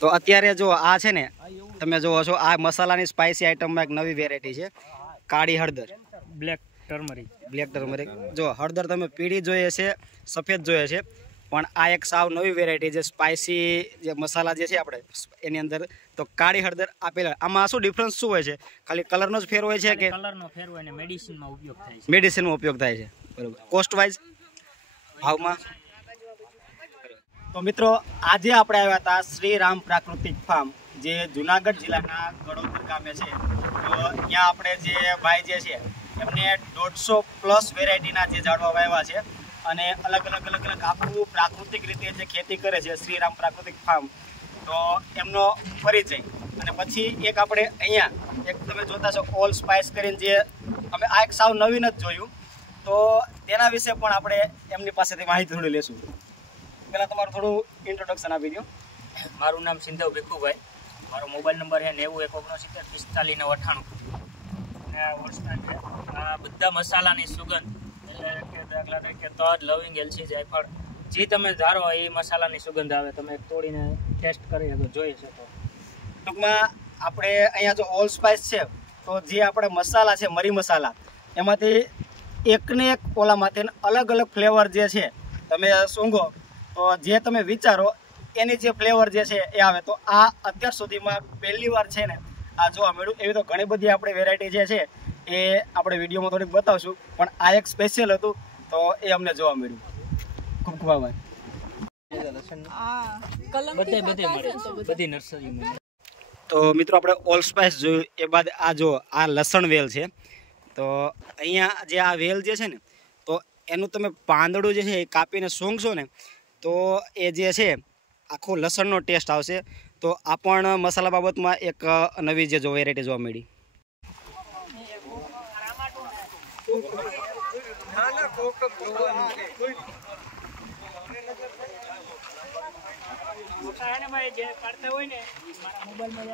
તો અત્યારે જો આ છે ને તમે જોવો છો આ મસાલાની સ્પાઇસી આઈટમમાં એક નવી વેરાયટી છે કાળી હળદર બ્લેક ટર્મરિક જો હળદર તમે પીળી જોઈએ છે સફેદ જોઈએ છે પણ આ એક સાવ નવી વેરાયટી જે સ્પાઇસી જે મસાલા જે છે આપણે એની અંદર તો કાળી હળદર આપેલા આમાં શું ડિફરન્સ શું હોય છે ખાલી કલરનો જ ફેર હોય છે કે કલરનો ફેર હોય અને મેડિસિનમાં ઉપયોગ થાય છે મેડિસિનમાં ઉપયોગ થાય છે બરોબર કોસ્ટ વાઇઝ ભાવમાં તો મિત્રો આજે આપણે આવ્યા હતા શ્રી રામ પ્રાકૃતિક ફાર્મ જે જુનાગઢ જિલ્લાના ગળોદર ગામે છે તો ત્યાં આપણે જે ભાઈ જે છે એમને 150+ વેરાયટીના જે ઝાડવા વાવ્યા છે અને અલગ અલગ આખું પ્રાકૃતિક રીતે જે ખેતી કરે છે શ્રી રામ પ્રાકૃતિક ફાર્મ તો એમનો પરિચય અને પછી એક આપણે અહીંયા એક તમે જોતા છો ઓલ સ્પાઇસ કરીને જે અમે આ એક સાવ નવીન જ જોયું તો તેના વિશે પણ આપણે એમની પાસેથી માહિતી થોડી લેશું પહેલાં તમારું થોડું ઇન્ટ્રોડક્શન આપી દો મારું નામ સિંધવ ભીખુભાઈ મારો મોબાઈલ નંબર છે 9019454998 અને આ ઓળસ્ટાન છે આ બધા મસાલાની સુગંધ એટલે કે દાખલા તરીકે તજ લવિંગ એલચી જાયફળ જે તમે ધારો એ મસાલાની સુગંધ આવે તમે તોડીને ટેસ્ટ કરી શકો જોઈ શકો ટૂંકમાં આપણે અહીંયા જો ઓલ સ્પાઇસ છે તો જે આપણે મસાલા છે મરી મસાલા એમાંથી એકને એક ઓલામાંથી અલગ ફ્લેવર જે છે તમે સૂંઘો તો જે તમે વિચારો એની જે ફ્લેવર જે છે એ આવે તો આ અત્યાર સુધીમાં પહેલી વાર છે ને આ જોવા મળ્યું એવી તો ઘણી બધી આપણે વેરાયટી જે છે એ આપણે વિડીયોમાં થોડીક બતાવશું પણ આ એક સ્પેશિયલ હતું તો એ અમને જોવા મળ્યું ખૂબ ખૂબ આભાર બધી નર્સરીમાં તો મિત્રો આપણે ઓલ સ્પાઇસ જોયું એ બાદ આ જો આ લસણ વેલ છે તો અહીંયા જે આ વેલ જે છે ને તો એનું તમે પાંદડું જે છે એ કાપીને સૂંઘશો ને તો એ જે છે આખો લસણનો ટેસ્ટ આવશે તો આ પણ મસાલા બાબતમાં એક નવી જે જો વેરાયટી જોવા મળી જે કાઢતા હોય ને મારા મોબાઈલમાં